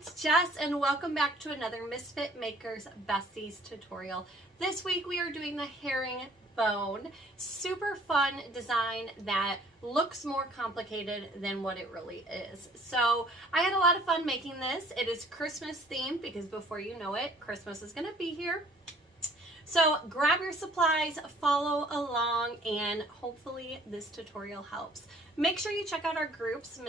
it's Jess and welcome back to another Misfit Makers Besties tutorial. This week we are doing the herringbone. Super fun design that looks more complicated than what it really is. So I had a lot of fun making this. It is Christmas themed because before you know it, Christmas is going to be here. So grab your supplies, follow along, and hopefully this tutorial helps. Make sure you check out our groups,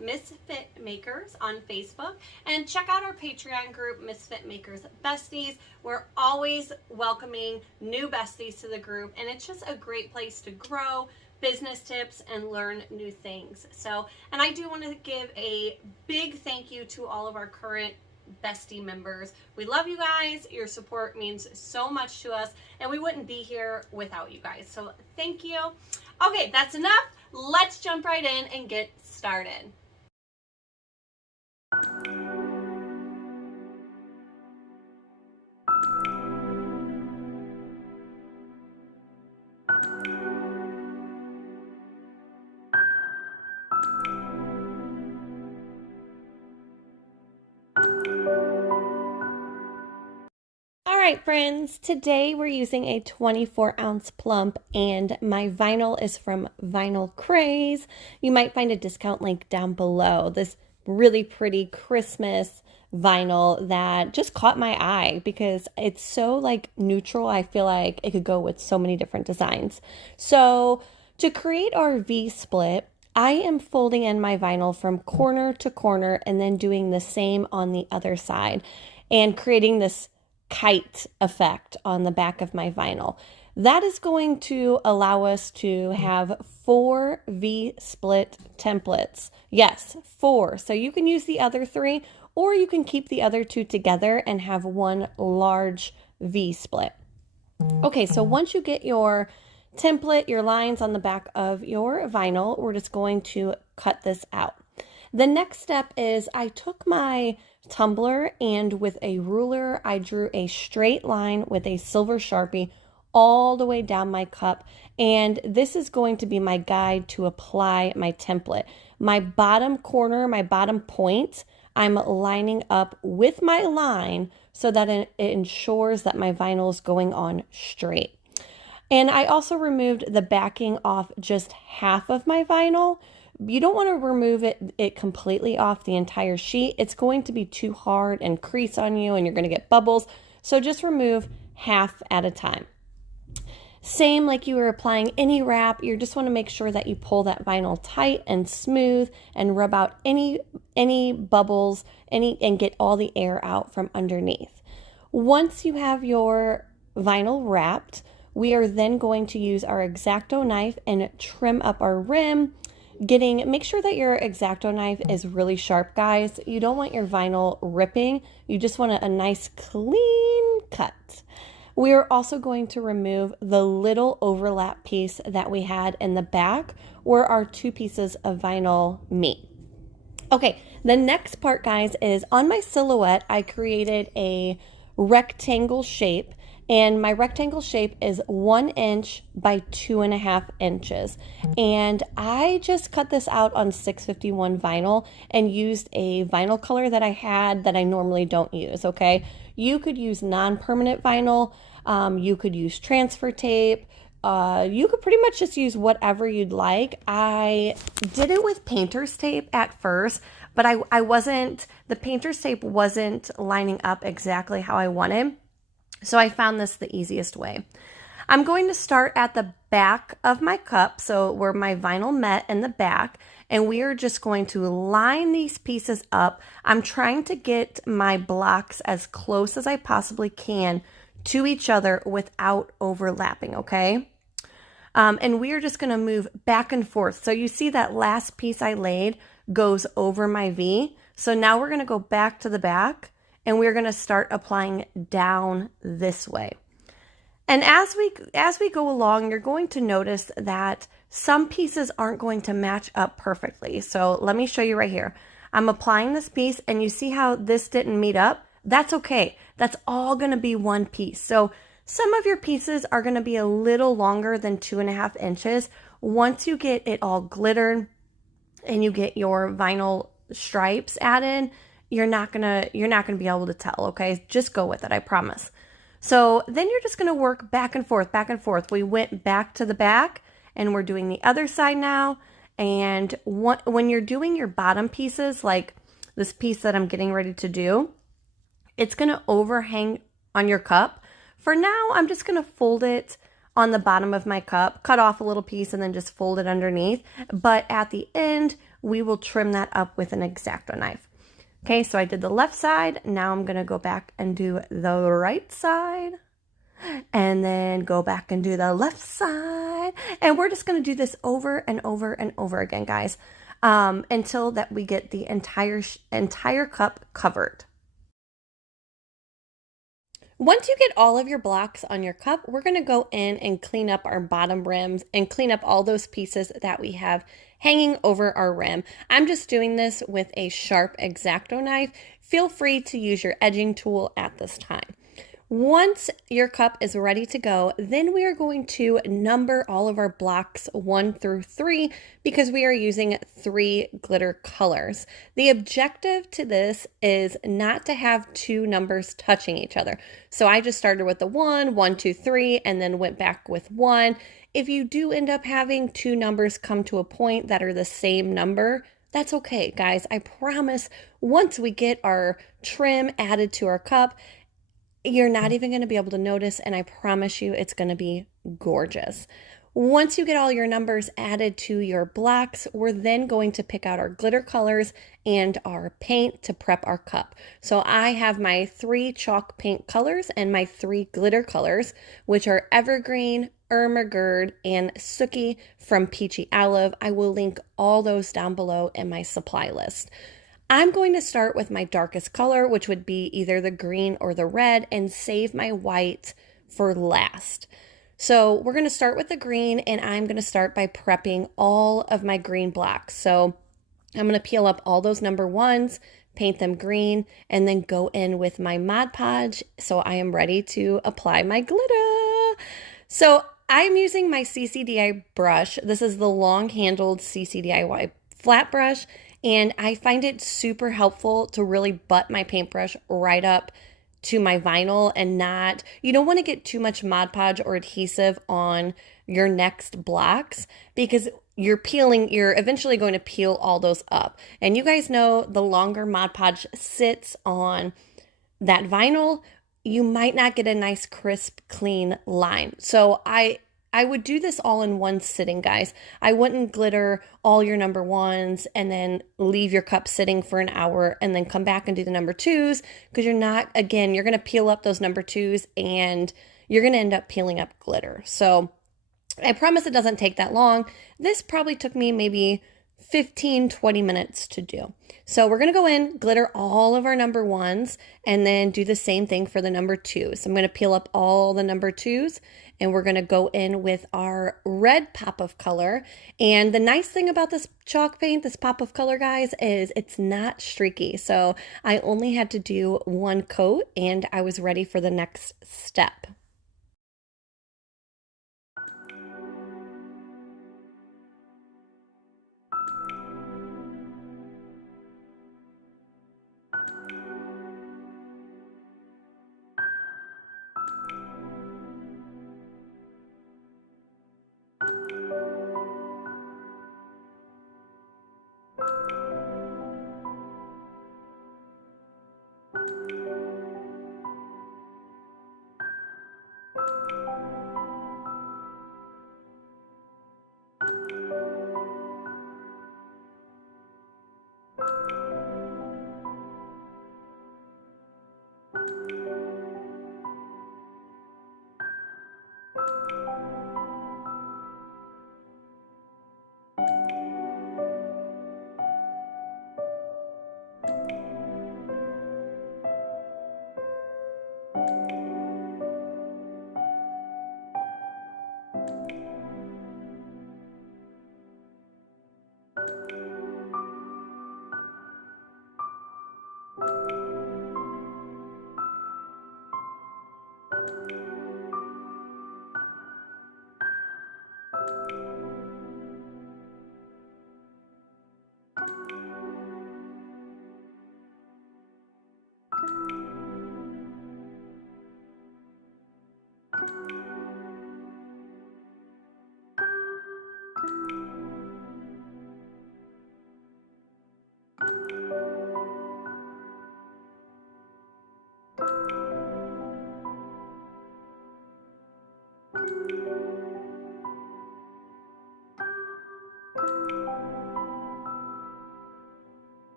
Misfit Makers on Facebook, and check out our Patreon group, Misfit Makers Besties. We're always welcoming new besties to the group, and it's just a great place to grow, business tips, and learn new things. So, and I do want to give a big thank you to all of our current bestie members. We love you guys. Your support means so much to us, and we wouldn't be here without you guys. So thank you. Okay, that's enough. Let's jump right in and get started. Alright friends, today we're using a 24-ounce plump and my vinyl is from Vinyl Craze. You might find a discount link down below. This really pretty Christmas vinyl that just caught my eye because it's so like neutral. I feel like it could go with so many different designs. So to create our V split, I am folding in my vinyl from corner to corner and then doing the same on the other side and creating this kite effect on the back of my vinyl. That is going to allow us to have 4 V split templates. Yes, 4. So you can use the other 3 or you can keep the other 2 together and have one large V split. Okay, so once you get your template, your lines on the back of your vinyl, we're just going to cut this out. The next step is I took my tumbler and with a ruler I drew a straight line with a silver Sharpie all the way down my cup, and this is going to be my guide to apply my template. My bottom corner, my bottom point, I'm lining up with my line so that it ensures that my vinyl is going on straight. And I also removed the backing off just half of my vinyl. You don't want to remove it completely off the entire sheet. It's going to be too hard and crease on you and you're going to get bubbles. So just remove half at a time. Same like you were applying any wrap, you just want to make sure that you pull that vinyl tight and smooth and rub out any bubbles and get all the air out from underneath. Once you have your vinyl wrapped, we are then going to use our X-Acto knife and trim up our rim. Make sure that your X-Acto knife is really sharp, guys. You don't want your vinyl ripping. You just want a nice clean cut. We are also going to remove the little overlap piece that we had in the back where our 2 pieces of vinyl meet. Okay, the next part, guys, is on my silhouette, I created a rectangle shape. And my rectangle shape is 1 inch by 2.5 inches. And I just cut this out on 651 vinyl and used a vinyl color that I had that I normally don't use, okay? You could use non-permanent vinyl. You could use transfer tape. You could pretty much just use whatever you'd like. I did it with painter's tape at first, but the painter's tape wasn't lining up exactly how I wanted. So I found this the easiest way. I'm going to start at the back of my cup, so where my vinyl met in the back, and we are just going to line these pieces up. I'm trying to get my blocks as close as I possibly can to each other without overlapping, okay? And we are just going to move back and forth. So you see that last piece I laid goes over my V. So now we're going to go back to the back. And we're going to start applying down this way. And as we go along, you're going to notice that some pieces aren't going to match up perfectly. So let me show you right here. I'm applying this piece and you see how this didn't meet up? That's okay. That's all going to be one piece. So some of your pieces are going to be a little longer than 2.5 inches. Once you get it all glittered and you get your vinyl stripes added, you're not gonna be able to tell, okay? Just go with it, I promise. So then you're just gonna work back and forth, back and forth. We went back to the back and we're doing the other side now. And when you're doing your bottom pieces, like this piece that I'm getting ready to do, it's gonna overhang on your cup. For now, I'm just gonna fold it on the bottom of my cup, cut off a little piece and then just fold it underneath. But at the end, we will trim that up with an X-Acto knife. Okay, so I did the left side. Now I'm gonna go back and do the right side and then go back and do the left side. And we're just gonna do this over and over and over again, guys, until that we get the entire cup covered. Once you get all of your blocks on your cup, we're gonna go in and clean up our bottom rims and clean up all those pieces that we have hanging over our rim. I'm just doing this with a sharp X-Acto knife. Feel free to use your edging tool at this time. Once your cup is ready to go, then we are going to number all of our blocks 1 through 3 because we are using 3 glitter colors. The objective to this is not to have 2 numbers touching each other. So I just started with the 1, 1, 2, 3, and then went back with 1. If you do end up having 2 numbers come to a point that are the same number, that's okay, guys. I promise once we get our trim added to our cup, you're not even going to be able to notice, and I promise you it's going to be gorgeous. Once you get all your numbers added to your blocks, we're then going to pick out our glitter colors and our paint to prep our cup. So I have my 3 chalk paint colors and my 3 glitter colors, which are evergreen, ermagurd, and sookie from Peachy Olive. I will link all those down below in my supply list. I'm going to start with my darkest color, which would be either the green or the red, and save my white for last. So we're going to start with the green, and I'm going to start by prepping all of my green blocks. So I'm going to peel up all those number 1s, paint them green, and then go in with my Mod Podge so I am ready to apply my glitter. So I'm using my ccdiy brush. This is the long-handled ccdiy flat brush. And I find it super helpful to really butt my paintbrush right up to my vinyl and not, you don't want to get too much Mod Podge or adhesive on your next blocks because you're eventually going to peel all those up. And you guys know the longer Mod Podge sits on that vinyl, you might not get a nice crisp, clean line. So I would do this all in one sitting, guys. I wouldn't glitter all your number 1s and then leave your cup sitting for an hour and then come back and do the number 2s because you're going to peel up those number 2s and you're going to end up peeling up glitter. So I promise it doesn't take that long. This probably took me maybe 15-20 minutes to do. So we're going to go in, glitter all of our number 1s, and then do the same thing for the number 2s. So I'm going to peel up all the number 2s, and we're going to go in with our red pop of color. And the nice thing about this chalk paint, this pop of color, guys, is it's not streaky. So I only had to do 1 coat, and I was ready for the next step.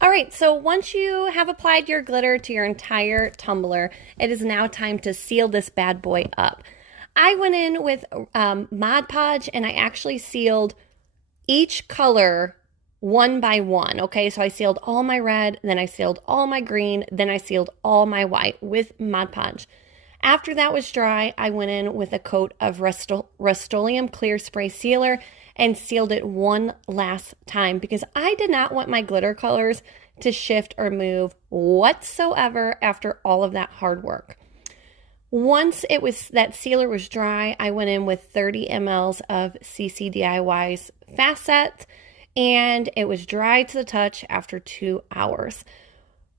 All right, so once you have applied your glitter to your entire tumbler, it is now time to seal this bad boy up. I went in with Mod Podge and I actually sealed each color one by one, okay? So I sealed all my red, then I sealed all my green, then I sealed all my white with Mod Podge. After that was dry, I went in with a coat of Rust-Oleum Clear Spray Sealer and sealed it one last time because I did not want my glitter colors to shift or move whatsoever after all of that hard work. Once that sealer was dry, I went in with 30 mLs of ccdiy Fast Set, and it was dry to the touch after 2 hours.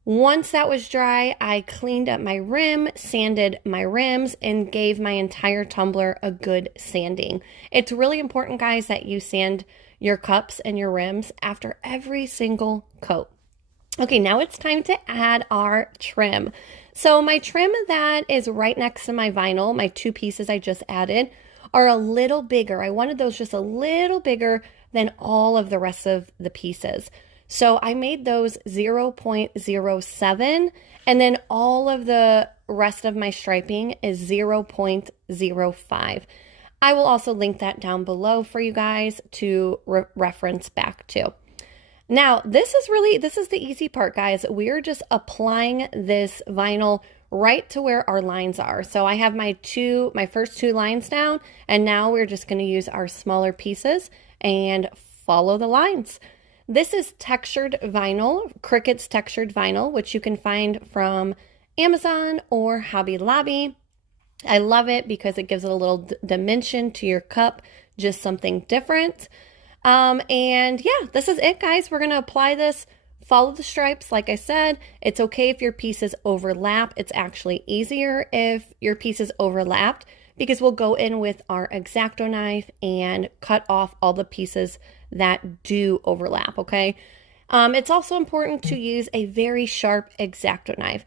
Once that was dry, I cleaned up my rim, sanded my rims, and gave my entire tumbler a good sanding. It's really important, guys, that you sand your cups and your rims after every single coat. Okay, now it's time to add our trim. So my trim that is right next to my vinyl, my 2 pieces I just added, are a little bigger. I wanted those just a little bigger than all of the rest of the pieces. So I made those 0.07, and then all of the rest of my striping is 0.05. I will also link that down below for you guys to reference back to. Now, this is the easy part, guys. We're just applying this vinyl right to where our lines are. So I have my first 2 lines down, and now we're just going to use our smaller pieces and follow the lines. This is textured vinyl, Cricut's textured vinyl, which you can find from Amazon or Hobby Lobby. I love it because it gives it a little dimension to your cup, just something different. And yeah, this is it, guys. We're going to apply this, follow the stripes. Like I said, it's okay if your pieces overlap. It's actually easier if your pieces overlapped because we'll go in with our X-Acto knife and cut off all the pieces that do overlap, okay? It's also important to use a very sharp X-Acto knife.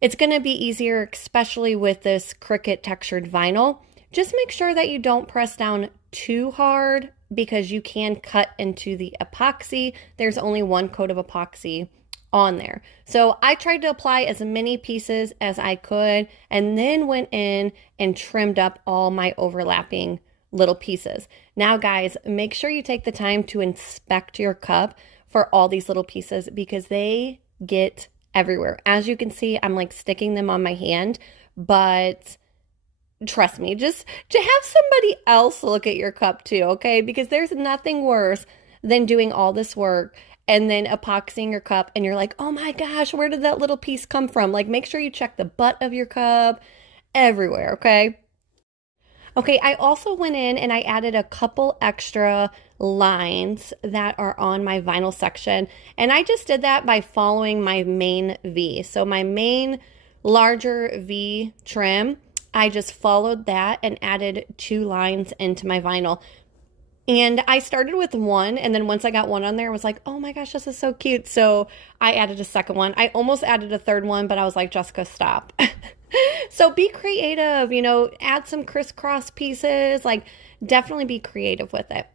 It's going to be easier, especially with this Cricut textured vinyl. Just make sure that you don't press down too hard because you can cut into the epoxy. There's only 1 coat of epoxy on there. So I tried to apply as many pieces as I could and then went in and trimmed up all my overlapping little pieces. Now, guys, make sure you take the time to inspect your cup for all these little pieces because they get everywhere. As you can see, I'm like sticking them on my hand, but trust me, just to have somebody else look at your cup too, okay? Because there's nothing worse than doing all this work and then epoxying your cup and you're like, oh my gosh, where did that little piece come from? Like, make sure you check the butt of your cup everywhere, okay? Okay, I also went in and I added a couple extra lines that are on my vinyl section. And I just did that by following my main V. So my main larger V trim, I just followed that and added 2 lines into my vinyl. And I started with 1, and then once I got 1 on there, I was like, oh my gosh, this is so cute. So I added a second one. I almost added a third one, but I was like, Jessica, stop. So be creative, add some crisscross pieces, like definitely be creative with it.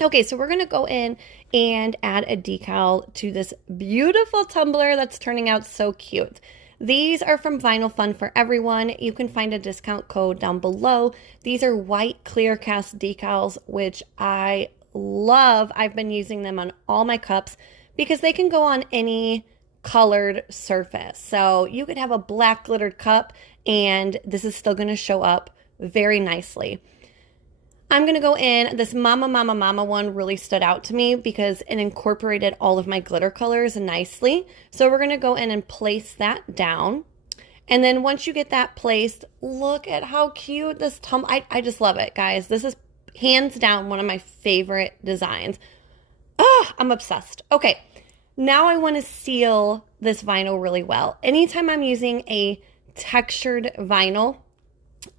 Okay, so we're gonna go in and add a decal to this beautiful tumbler that's turning out so cute. These are from Vinyl Fun for Everyone. You can find a discount code down below. These are white clear cast decals, which I love. I've been using them on all my cups because they can go on any colored surface. So you could have a black glittered cup and this is still going to show up very nicely. I'm going to go in, this Mama Mama Mama one really stood out to me because it incorporated all of my glitter colors nicely. So we're going to go in and place that down. And then once you get that placed, look at how cute this I just love it, guys. This is hands down one of my favorite designs. Oh, I'm obsessed. Okay, now I want to seal this vinyl really well. Anytime I'm using a textured vinyl,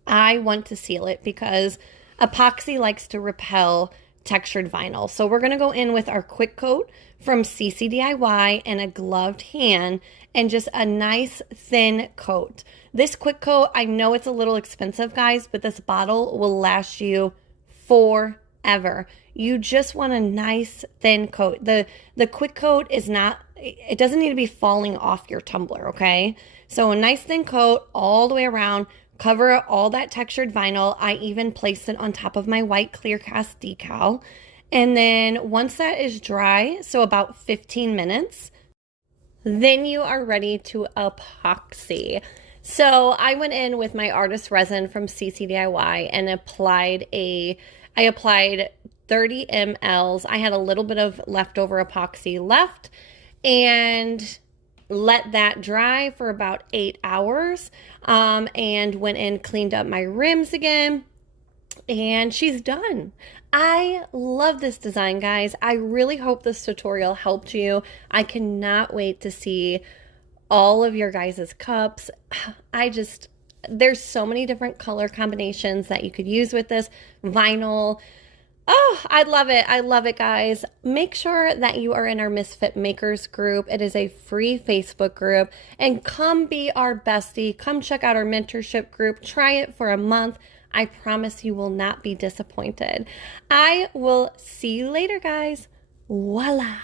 I want to seal it because epoxy likes to repel textured vinyl. So we're going to go in with our quick coat from ccdiy and a gloved hand and just a nice thin coat. This quick coat, I know it's a little expensive, guys, but this bottle will last you forever. You just want a nice thin coat. The quick coat is not, it doesn't need to be falling off your tumbler, okay? So a nice thin coat all the way around. Cover all that textured vinyl. I even placed it on top of my white clear cast decal. And then once that is dry, so about 15 minutes, then you are ready to epoxy. So I went in with my artist resin from ccdiy and I applied 30 mLs. I had a little bit of leftover epoxy left and let that dry for about 8 hours, and went in, cleaned up my rims again, and she's done. I love this design, guys. I really hope this tutorial helped you. I cannot wait to see all of your guys' cups. There's so many different color combinations that you could use with this vinyl. Oh, I love it. I love it, guys. Make sure that you are in our Misfit Makers group. It is a free Facebook group. And come be our bestie. Come check out our mentorship group. Try it for a month. I promise you will not be disappointed. I will see you later, guys. Voila.